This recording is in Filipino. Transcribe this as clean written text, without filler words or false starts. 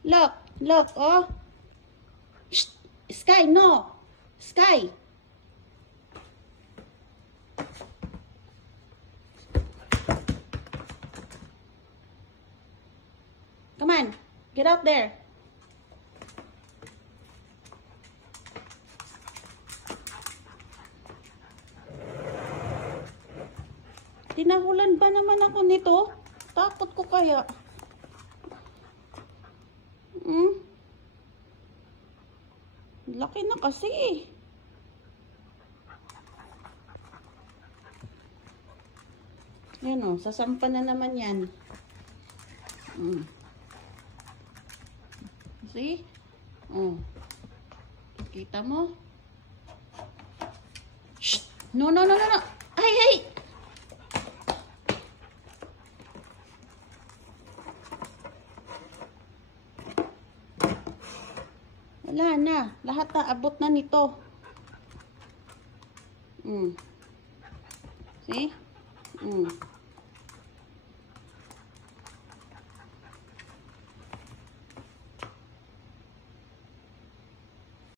Look, look, oh. Shh. Sky, no. Sky. Come on, get out there. Tinahulan ba naman ako nito? Takot ko kaya. Laki na kasi eh. Yan o, sasampa na naman yan. See? Oh. Kita mo? Shh! No, no, no, no, no! Ay, ay! Wala na. Lahat na abot na nito. See?